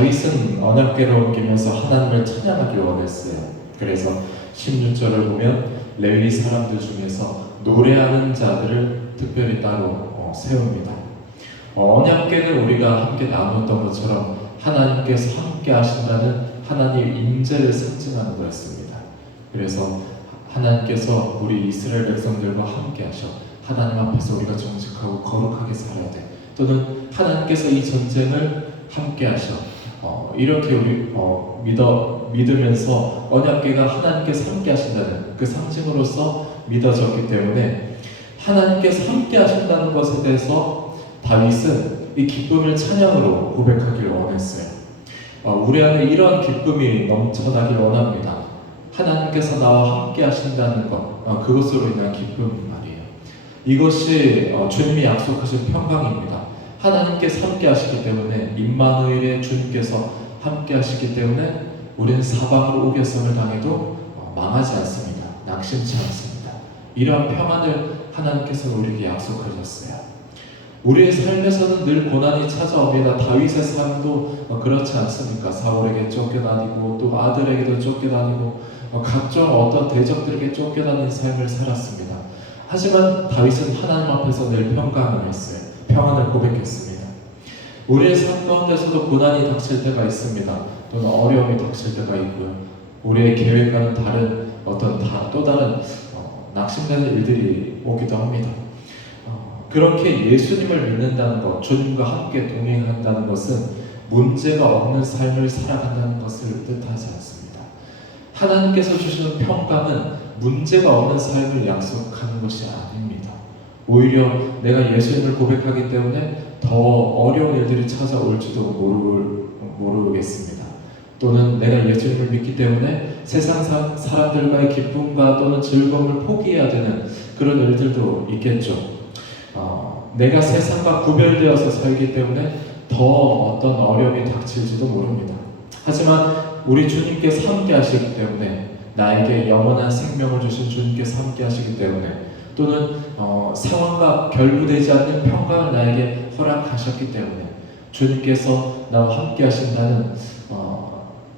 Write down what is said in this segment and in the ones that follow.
다윗은 언약궤를 옮기면서 하나님을 찬양하길 원했어요. 그래서 16절을 보면 레위 사람들 중에서 노래하는 자들을 특별히 따로 세웁니다. 언약궤는 우리가 함께 나눴던 것처럼 하나님께서 함께 하신다는 하나님의 임재를 상징하는 거였습니다. 그래서 하나님께서 우리 이스라엘 백성들과 함께 하셔 하나님 앞에서 우리가 정직하고 거룩하게 살아야 돼. 또는 하나님께서 이 전쟁을 함께 하셔 이렇게 우리 믿으면서 언약궤가 하나님께서 함께 하신다는 그 상징으로서 믿어졌기 때문에 하나님께서 함께 하신다는 것에 대해서 다윗은 이 기쁨을 찬양으로 고백하길 원했어요. 우리 안에 이러한 기쁨이 넘쳐나길 원합니다. 하나님께서 나와 함께 하신다는 것, 그것으로 인한 기쁨 말이에요. 이것이 주님이 약속하신 평강입니다. 하나님께서 함께 하시기 때문에 임마누엘의 주님께서 함께 하시기 때문에 우리는 사방으로 우겨성을 당해도 망하지 않습니다. 낙심치 않습니다. 이러한 평안을 하나님께서 우리에게 약속하셨어요. 우리의 삶에서는 늘 고난이 찾아옵니다. 다윗의 삶도 그렇지 않습니까? 사울에게 쫓겨다니고 또 아들에게도 쫓겨다니고 각종 어떤 대적들에게 쫓겨다니는 삶을 살았습니다. 하지만 다윗은 하나님 앞에서 늘 평강을 했어요. 평안을 고백했습니다. 우리의 삶 가운데서도 고난이 닥칠 때가 있습니다. 또는 어려움이 닥칠 때가 있고요. 우리의 계획과는 다른 또 다른 낙심되는 일들이 오기도 합니다. 그렇게 예수님을 믿는다는 것, 주님과 함께 동행한다는 것은 문제가 없는 삶을 살아간다는 것을 뜻하지 않습니다. 하나님께서 주시는 평강은 문제가 없는 삶을 약속하는 것이 아닙니다. 오히려 내가 예수님을 고백하기 때문에 더 어려운 일들이 찾아올지도 모르겠습니다. 또는 내가 예수님을 믿기 때문에 세상 사람들과의 기쁨과 또는 즐거움을 포기해야 되는 그런 일들도 있겠죠. 내가 세상과 구별되어서 살기 때문에 더 어떤 어려움이 닥칠지도 모릅니다. 하지만 우리 주님께서 함께 하시기 때문에 나에게 영원한 생명을 주신 주님께서 함께 하시기 때문에 또는 상황과 결부되지 않는 평강을 나에게 허락하셨기 때문에 주님께서 나와 함께 하신다는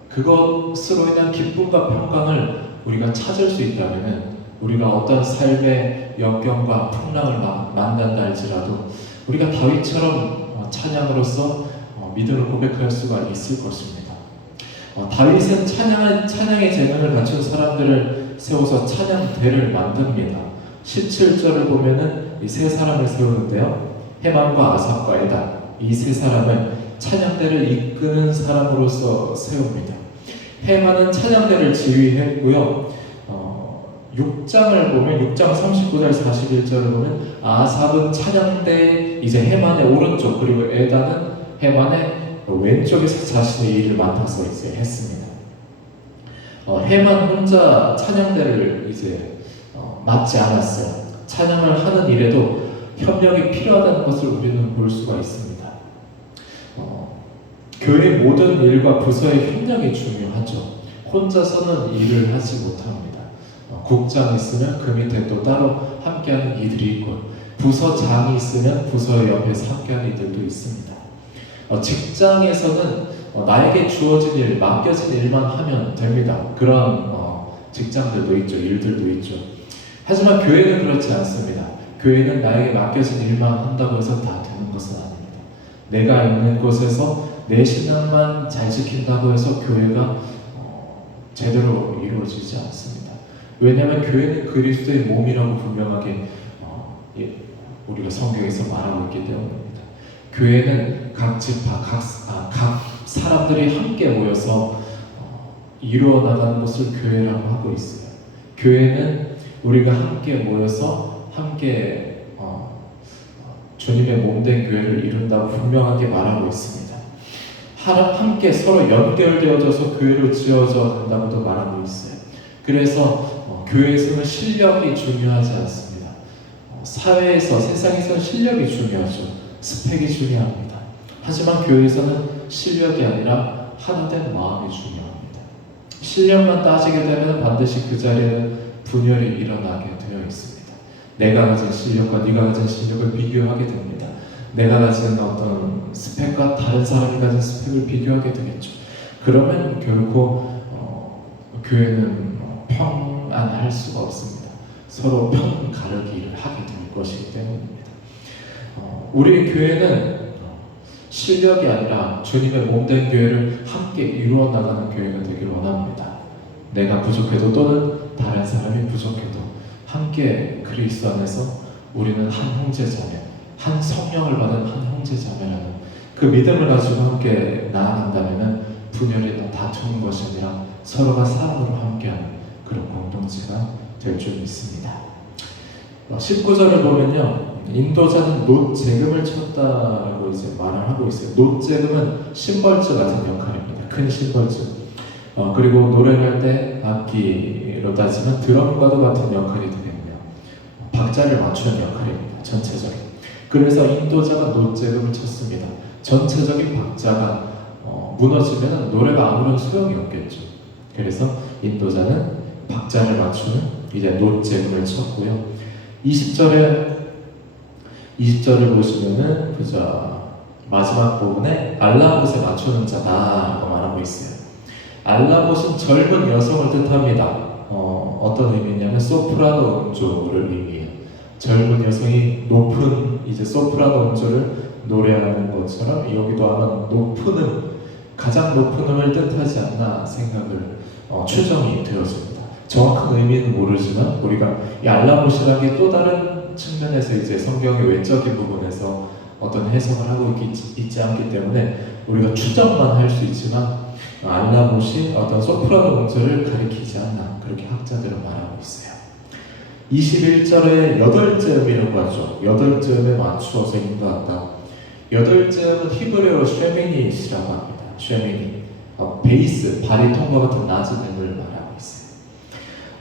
그것으로 인한 기쁨과 평강을 우리가 찾을 수 있다면 우리가 어떤 삶의 역경과 풍랑을 만난다 할지라도 우리가 다윗처럼 찬양으로서 믿음을 고백할 수가 있을 것입니다. 다윗은 찬양의 재능을 갖춘 사람들을 세워서 찬양대를 만듭니다. 17절을 보면은 이 세 사람을 세우는데요. 헤만과 아삽과 에단 이 세 사람을 찬양대를 이끄는 사람으로서 세웁니다. 헤만은 찬양대를 지휘했고요. 6장을 보면 6장 39절 41절을 보면 아삽은 찬양대 이제 헤만의 오른쪽 그리고 에단은 헤만의 왼쪽에서 자신의 일을 맡아서 이제 했습니다. 헤만 혼자 찬양대를 이제 맡지 않았어요. 찬양을 하는 일에도 협력이 필요하다는 것을 우리는 볼 수가 있습니다. 교회 모든 일과 부서의 협력이 중요하죠. 혼자서는 일을 하지 못합니다. 국장이 있으면 그 밑에 또 따로 함께하는 이들이 있고 부서장이 있으면 부서 옆에서 함께하는 이들도 있습니다. 직장에서는 나에게 주어진 일, 맡겨진 일만 하면 됩니다. 그런 직장들도 있죠. 일들도 있죠. 하지만 교회는 그렇지 않습니다. 교회는 나에게 맡겨진 일만 한다고 해서 다 되는 것은 아닙니다. 내가 있는 곳에서 내 신앙만 잘 지킨다고 해서 교회가 제대로 이루어지지 않습니다. 왜냐하면 교회는 그리스도의 몸이라고 분명하게 우리가 성경에서 말하고 있기 때문입니다. 교회는 각 지파, 각 사람들이 함께 모여서 이루어 나가는 것을 교회라고 하고 있어요. 교회는 우리가 함께 모여서 함께 주님의 몸된 교회를 이룬다고 분명하게 말하고 있습니다. 함께 서로 연결되어져서 교회로 지어져 간다고도 말하고 있어요. 그래서 교회에서는 실력이 중요하지 않습니다. 사회에서, 세상에서는 실력이 중요하죠. 스펙이 중요합니다. 하지만 교회에서는 실력이 아니라 하나된 마음이 중요합니다. 실력만 따지게 되면 반드시 그 자리에는 분열이 일어나게 되어 있습니다. 내가 가진 실력과 네가 가진 실력을 비교하게 됩니다. 내가 가진 어떤 스펙과 다른 사람이 가진 스펙을 비교하게 되겠죠. 그러면 결코 교회는 평안할 수가 없습니다. 서로 편 가르기를 하게 될 것이기 때문입니다. 우리 교회는 실력이 아니라 주님의 몸된 교회를 함께 이루어 나가는 교회가 되길 원합니다. 내가 부족해도 또는 다른 사람이 부족해도 함께 그리스도 안에서 우리는 한 형제자매, 한 성령을 받은 한 형제자매라는 그 믿음을 가지고 함께 나아간다면 분열이나 다투는 것이 아니라 서로가 사랑으로 함께하는 그런 공동체가 될 줄 믿습니다. 19절을 보면요, 인도자는 놋재금을 쳤다라고 이제 말을 하고 있어요. 놋재금은 심벌주 같은 역할입니다. 큰 심벌주. 그리고 노래를 할 때 악기로 따지면 드럼과도 같은 역할이 되겠네요. 박자를 맞추는 역할입니다. 전체적인. 그래서 인도자가 놋재금을 쳤습니다. 전체적인 박자가 무너지면 노래가 아무런 소용이 없겠죠. 그래서 인도자는 박자를 맞추는 이제 놋재금을 쳤고요. 20절을 보시면은 마지막 부분에 알라봇에 맞추는 자다라고 말하고 있어요. 알라봇은 젊은 여성을 뜻합니다. 어떤 의미냐면 소프라노 음조를 의미해요. 젊은 여성이 높은 이제 소프라노 음조를 노래하는 것처럼 여기도 아마 가장 높은 음을 뜻하지 않나 생각을 추정이 되어집니다. 정확한 의미는 모르지만 우리가 이 알라봇이라는 게 또 다른 측면에서 이제 성경의 외적인 부분에서 어떤 해석을 하고 있지 않기 때문에 우리가 추정만 할 수 있지만 알라봇이 어떤 소프라노 음절을 가리키지 않나 그렇게 학자들은 말하고 있어요. 21절에 8째 음이라고 하죠. 8째 음에 맞추어서 인도한다. 8째 음은 히브리어로 쉐미닛이라고 합니다. 쉐미닛, 베이스, 바리톤과 같은 낮은 음을 말하고 있어요.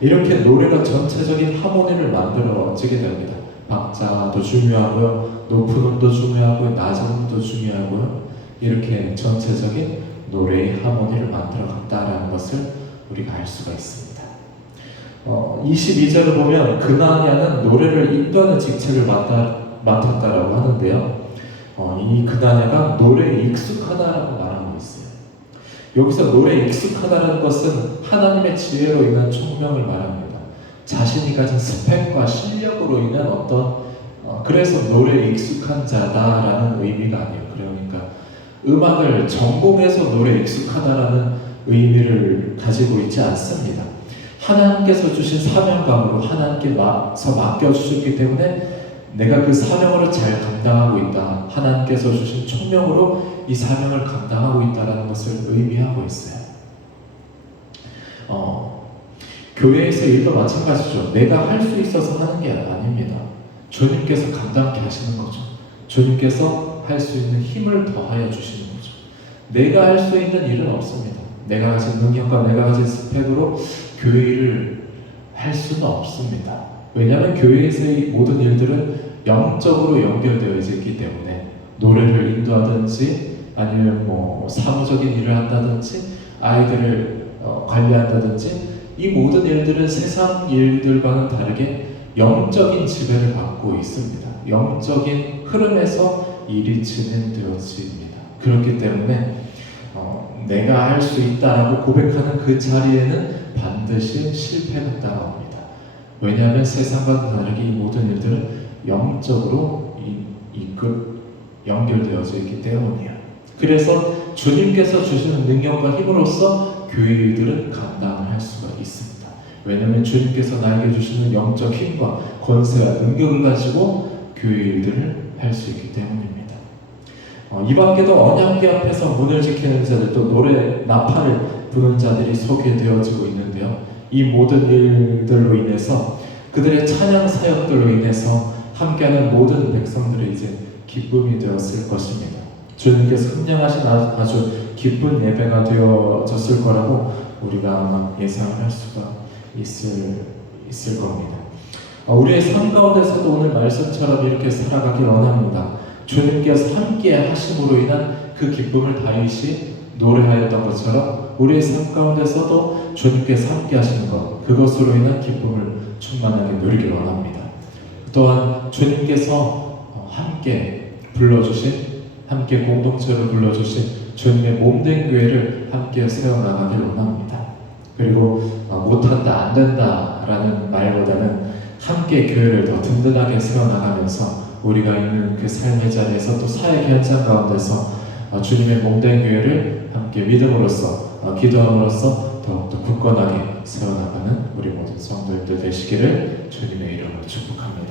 이렇게 노래가 전체적인 하모니를 만들어지게 됩니다. 박자도 중요하고요, 높은 음도 중요하고요, 낮은 음도 중요하고요. 이렇게 전체적인 노래의 하모니를 만들어 갔다라는 것을 우리가 알 수가 있습니다. 22절을 보면 그나냐는 노래를 인도하는 직책을 맡았다라고 하는데요. 이 그나냐가 노래에 익숙하다라고 말하고 있어요. 여기서 노래에 익숙하다는 것은 하나님의 지혜로 인한 총명을 말합니다. 자신이 가진 스펙과 실력으로 인한 그래서 노래에 익숙한 자다라는 의미가 아니에요. 그러니까 음악을 전공해서 노래에 익숙하다라는 의미를 가지고 있지 않습니다. 하나님께서 주신 사명감으로 하나님께서 맡겨주셨기 때문에 내가 그 사명을 잘 감당하고 있다. 하나님께서 주신 총명으로 이 사명을 감당하고 있다는 것을 의미하고 있어요. 교회에서 일도 마찬가지죠. 내가 할 수 있어서 하는 게 아닙니다. 주님께서 감당케 하시는 거죠. 주님께서 할 수 있는 힘을 더하여 주시는 거죠. 내가 할 수 있는 일은 없습니다. 내가 가진 능력과 내가 가진 스펙으로 교회 일을 할 수는 없습니다. 왜냐하면 교회에서의 모든 일들은 영적으로 연결되어 있기 때문에 노래를 인도하든지 아니면 사무적인 일을 한다든지 아이들을 관리한다든지 이 모든 일들은 세상 일들과는 다르게 영적인 지배를 받고 있습니다. 영적인 흐름에서 일이 진행되어집니다. 그렇기 때문에 내가 할 수 있다라고 고백하는 그 자리에는 반드시 실패가 따라옵니다. 왜냐하면 세상과 다르게 이 모든 일들은 영적으로 연결되어져 있기 때문이에요. 그래서 주님께서 주시는 능력과 힘으로써 교회 일들은 감당을 할 수가 있습니다. 왜냐하면 주님께서 나에게 주시는 영적 힘과 권세와 능력을 가지고 교회 일들을 할 수 있기 때문입니다. 이 밖에도 언약궤 앞에서 문을 지키는 자들, 또 노래 나팔을 부는 자들이 소개되어지고 있는데요. 이 모든 일들로 인해서 그들의 찬양 사역들로 인해서 함께하는 모든 백성들의 이제 기쁨이 되었을 것입니다. 주님께서 흥량하신 아주 기쁜 예배가 되어졌을 거라고 우리가 아마 예상을 할 수가 있을 겁니다. 우리의 삶 가운데서도 오늘 말씀처럼 이렇게 살아가길 원합니다. 주님께서 함께 하심으로 인한 그 기쁨을 다윗이 노래하였던 것처럼 우리의 삶 가운데서도 주님께서 함께 하시는 것, 그것으로 인한 기쁨을 충만하게 누리길 원합니다. 또한 주님께서 함께 불러주신, 함께 공동체로 불러주신 주님의 몸된 교회를 함께 세워나가길 원합니다. 그리고 못한다, 안 된다 라는 말보다는 함께 교회를 더 든든하게 세워나가면서 우리가 있는 그 삶의 자리에서 또 사회 현장 가운데서 주님의 몸된 교회를 함께 믿음으로써 기도함으로써 더욱더 굳건하게 세워나가는 우리 모든 성도님들 되시기를 주님의 이름으로 축복합니다.